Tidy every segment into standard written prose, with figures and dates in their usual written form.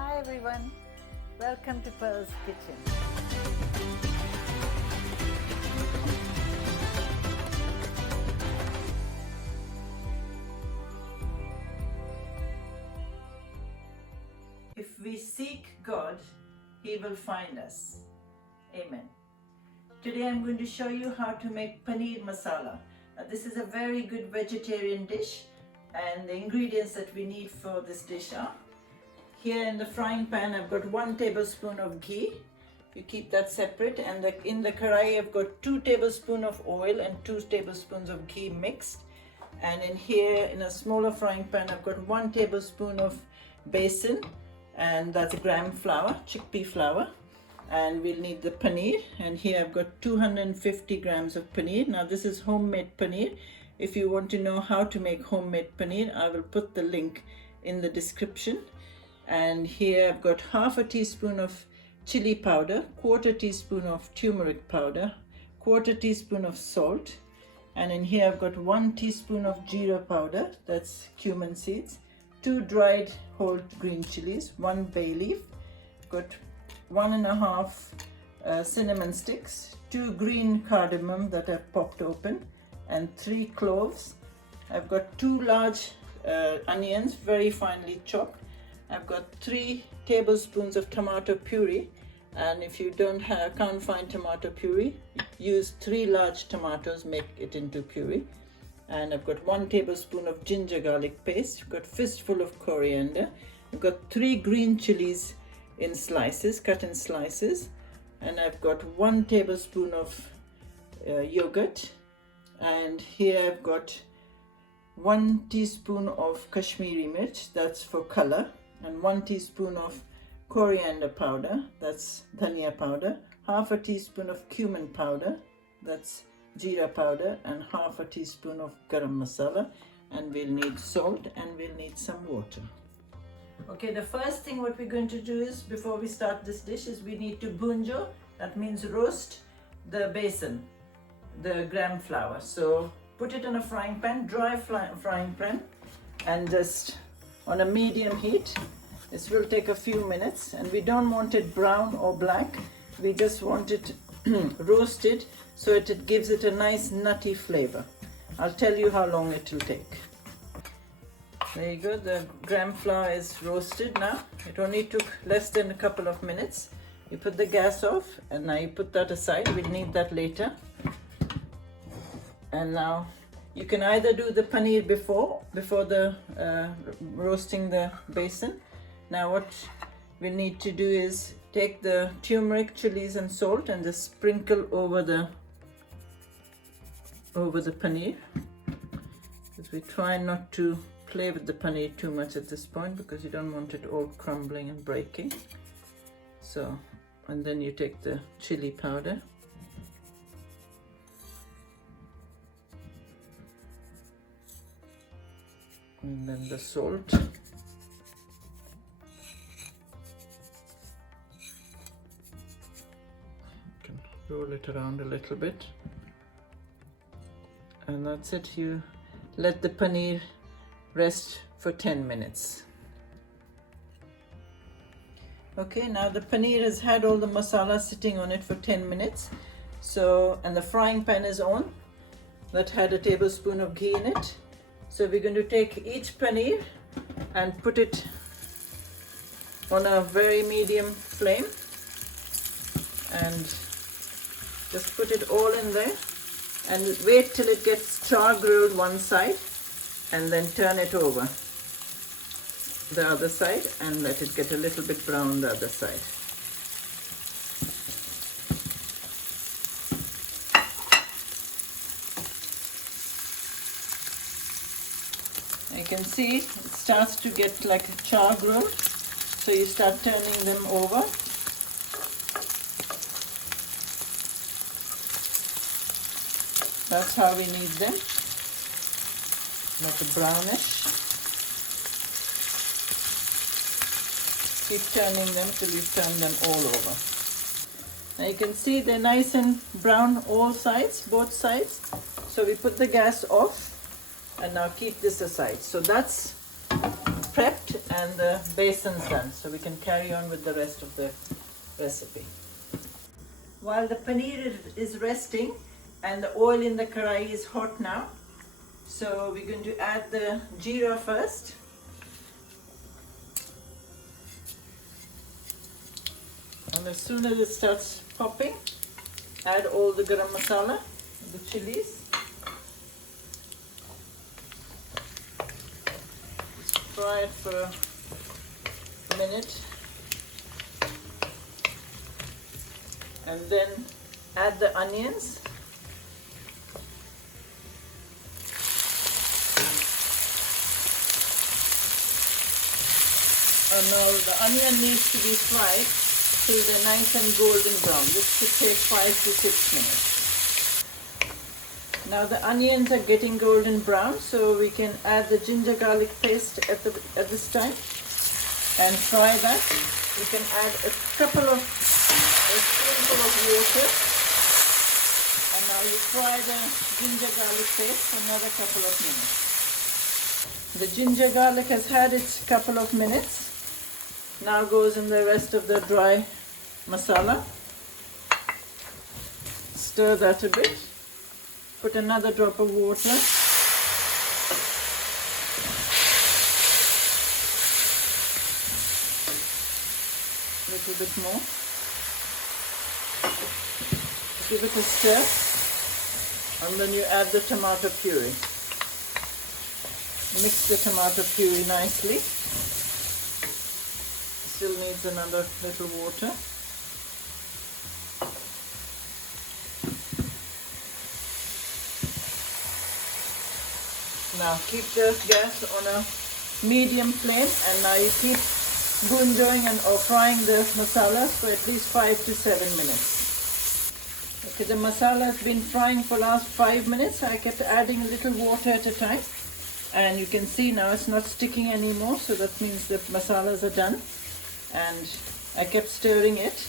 Hi everyone, welcome to Pearl's Kitchen. If we seek God, He will find us. Amen. Today I'm going to show you how to make Paneer Masala. This is a very good vegetarian dish, and the ingredients that we need for this dish are: here in the frying pan I've got 1 tablespoon of ghee. You keep that separate, and in the karai I've got 2 tablespoons of oil and 2 tablespoons of ghee mixed. And in here in a smaller frying pan I've got 1 tablespoon of besan, and that's gram flour, chickpea flour. And we'll need the paneer, and here I've got 250 grams of paneer. Now this is homemade paneer. If you want to know how to make homemade paneer, I will put the link in the description. And here I've got half a teaspoon of chili powder, quarter teaspoon of turmeric powder, quarter teaspoon of salt, and in here I've got 1 teaspoon of jeera powder, that's cumin seeds, 2 dried whole green chilies, 1 bay leaf, got 1.5 cinnamon sticks, 2 green cardamom that I've popped open, and 3 cloves. I've got 2 large onions, very finely chopped. I've got 3 tablespoons of tomato puree, and if you can't find tomato puree, use 3 large tomatoes, make it into puree. And I've got 1 tablespoon of ginger garlic paste. I've got fistful of coriander. I've got 3 green chilies in slices, cut in slices, and I've got 1 tablespoon of yogurt, and here I've got 1 teaspoon of Kashmiri Mirch, that's for color, and 1 teaspoon of coriander powder, that's dhania powder, half a teaspoon of cumin powder, that's jeera powder, and half a teaspoon of garam masala, and we'll need salt, and we'll need some water. Okay, the first thing what we're going to do is, before we start this dish, is we need to bhunjo, that means roast the besan, the gram flour. So put it in a frying pan, dry frying pan, and just on a medium heat. This will take a few minutes, and we don't want it brown or black. We just want it roasted so it gives it a nice nutty flavor. I'll tell you how long it will take. There you go, the gram flour is roasted now. It only took less than a couple of minutes. You put the gas off, and now you put that aside. We'll need that later. And now you can either do the paneer before the roasting the besan. Now what we need to do is take the turmeric, chilies and salt and just sprinkle over the paneer. Because we try not to play with the paneer too much at this point, because you don't want it all crumbling and breaking. So, and then you take the chili powder, and then the salt, you can roll it around a little bit, and that's it. You let the paneer rest for 10 minutes. Okay, now the paneer has had all the masala sitting on it for 10 minutes. So, and the frying pan is on, that had a tablespoon of ghee in it. So we're going to take each paneer and put it on a very medium flame, and just put it all in there, and wait till it gets char grilled one side, and then turn it over the other side and let it get a little bit brown on the other side. You can see it starts to get like a char grilled, so you start turning them over. That's how we need them, like a brownish. Keep turning them till you turn them all over. Now you can see they're nice and brown all sides, both sides. So we put the gas off, and now keep this aside. So that's prepped. and the basin's done, so we can carry on with the rest of the recipe. While the paneer is resting and the oil in the karai is hot now, so we're going to add the jeera first. And as soon as it starts popping, add all the garam masala, the chilies. Just fry it for a minute. And then add the onions. Oh no, the onion needs to be fried till they're nice and golden brown. This should take 5 to 6 minutes. Now the onions are getting golden brown, so we can add the ginger garlic paste at this time and fry that. You can add a spoonful of water, and now you fry the ginger garlic paste for another couple of minutes. The ginger garlic has had its couple of minutes. Now goes in the rest of the dry masala. Stir that a bit. Put another drop of water. A little bit more. Give it a stir, and then you add the tomato puree. Mix the tomato puree nicely. Still needs another little water. Now keep the gas on a medium flame, and now you keep gundoing or frying the masala for at least 5 to 7 minutes. Okay, the masala has been frying for last 5 minutes. I kept adding a little water at a time, and you can see now it's not sticking anymore, so that means the masalas are done. And I kept stirring it.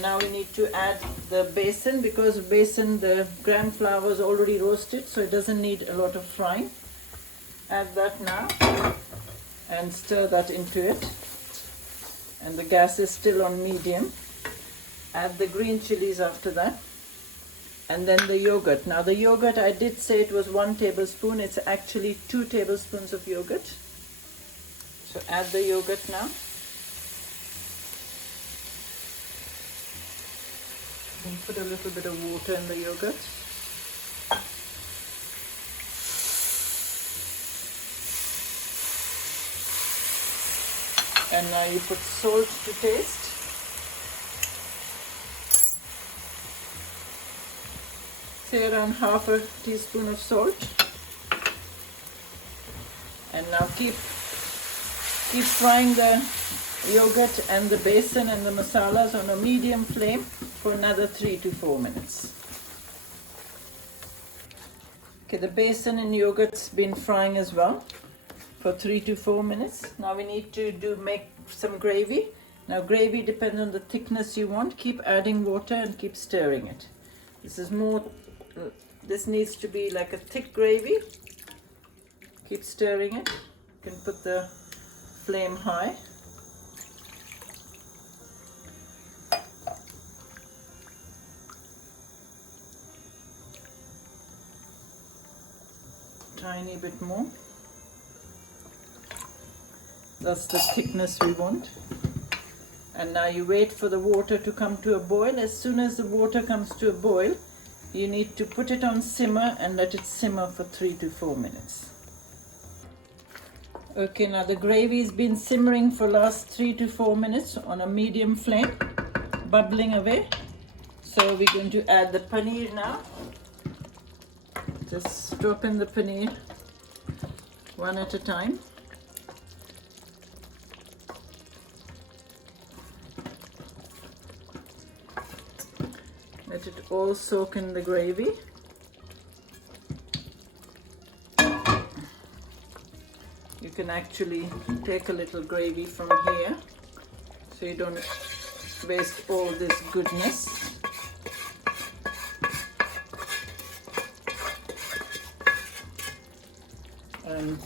Now we need to add the besan, because besan, the gram flour is already roasted, so it doesn't need a lot of frying. Add that now and stir that into it, and the gas is still on medium. Add the green chilies after that, and then the yogurt. Now the yogurt, I did say it was 1 tablespoon, it's actually 2 tablespoons of yogurt. So add the yogurt now. And put a little bit of water in the yogurt. And now you put salt to taste. Say around half a teaspoon of salt. And now keep frying the yogurt and the besan and the masalas on a medium flame for another 3 to 4 minutes. Okay, the besan and yogurt's been frying as well for 3 to 4 minutes. Now we need to make some gravy. Now gravy depends on the thickness you want. Keep adding water and keep stirring it. This needs to be like a thick gravy. Keep stirring it. You can put the flame high. Tiny bit more. That's the thickness we want. And now you wait for the water to come to a boil. As soon as the water comes to a boil, you need to put it on simmer and let it simmer for 3 to 4 minutes. Okay, now the gravy has been simmering for last 3 to 4 minutes on a medium flame, bubbling away. So we're going to add the paneer now. Just drop in the paneer one at a time. Let it all soak in the gravy. You can actually take a little gravy from here, so you don't waste all this goodness. And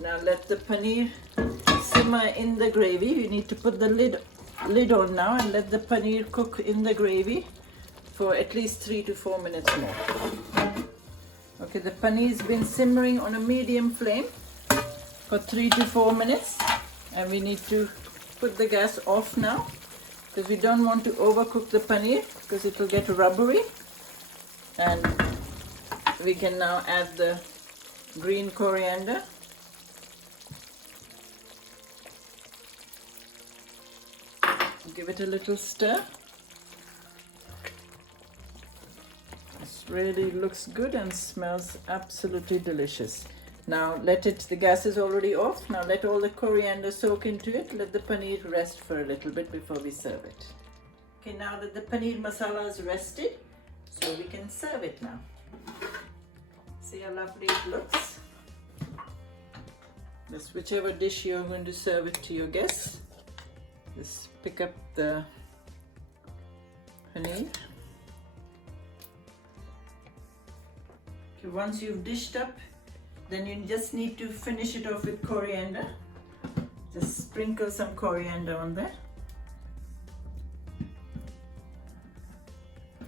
Now let the paneer simmer in the gravy. You need to put the lid on now and let the paneer cook in the gravy for at least 3 to 4 minutes more. Okay, the paneer's been simmering on a medium flame for 3 to 4 minutes, and we need to put the gas off now because we don't want to overcook the paneer because it will get rubbery. And we can now add the green coriander. Give it a little stir. This really looks good and smells absolutely delicious. Now the gas is already off. Now let all the coriander soak into it. Let the paneer rest for a little bit before we serve it. Okay, now that the paneer masala is rested, so we can serve it now. See how lovely it looks. Just whichever dish you're going to serve it to your guests, just pick up the paneer. Okay, once you've dished up, then you just need to finish it off with coriander. Just sprinkle some coriander on there.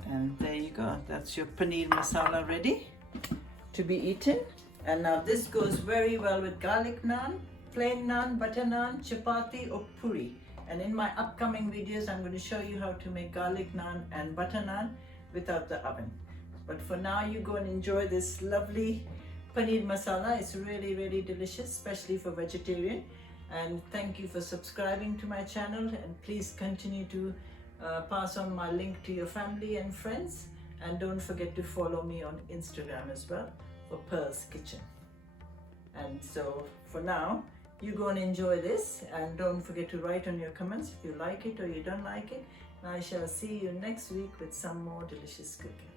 And there you go. That's your paneer masala ready to be eaten. And now this goes very well with garlic naan, plain naan, butter naan, chapati or puri. And in my upcoming videos, I'm going to show you how to make garlic naan and butter naan without the oven. But for now, you go and enjoy this lovely paneer masala. It's really, really delicious, especially for vegetarian. And thank you for subscribing to my channel. And please continue to pass on my link to your family and friends. And don't forget to follow me on Instagram as well for Pearl's Kitchen. And so for now, you go and enjoy this, and don't forget to write on your comments if you like it or you don't like it. And I shall see you next week with some more delicious cooking.